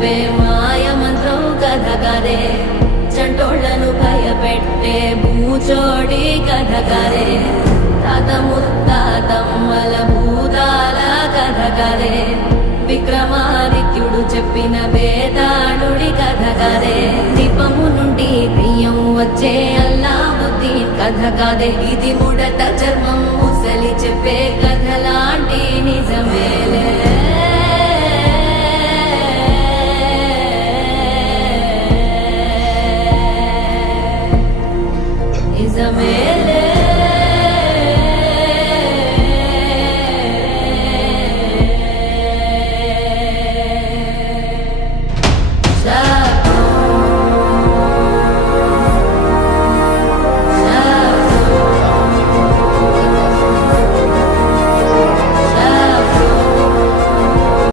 చెప్పే మాయ మంత్రం కథ కదే చంటోళ్లను భయపెట్టే భూచోడి కథ కదే తాత ముత్తాతమ్మల భూతాల కథ కదే విక్రమాదిత్యుడు చెప్పిన వేదాళుడి కథ కదే దీపము నుండి దెయ్యం వచ్చే అల్లావుద్దీన్ కథ కదే ఇది ముడత చర్మం ముసలి చెప్పే కథ లాంటి నిజమే